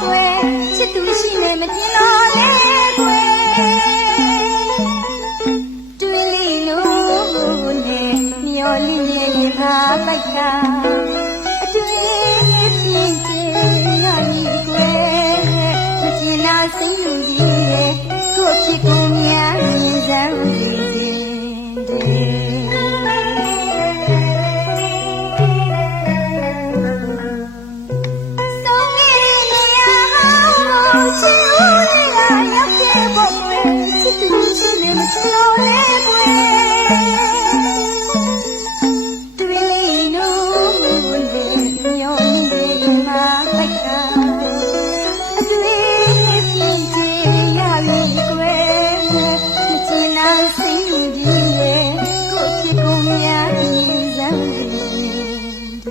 ကွယ်ချစ်သူရှိနေမကျင်တော့လေကွယ်တွေ့လိလို့နဲ့မျောလိရဲ့ရင်သာပိုက်တာအတွေ့ရဲ့ချင်းချင်းရမည်ကွယ်မကျင်နာစင်လူကြီးရဲ့ကိုချစ်ကိုများရင်စမ်း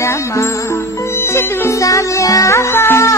ရမှာစစ်သူစားများပါ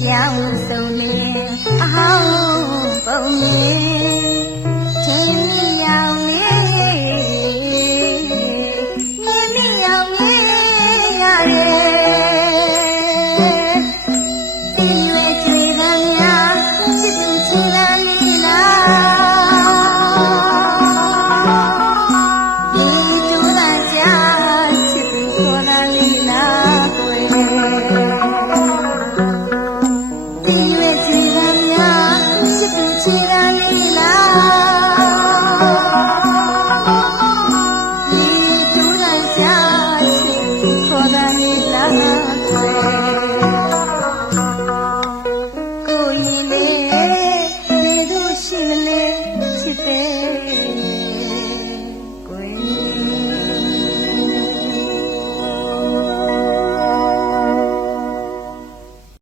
ကြောင်းစုံလေအဟောင်းပုံလေး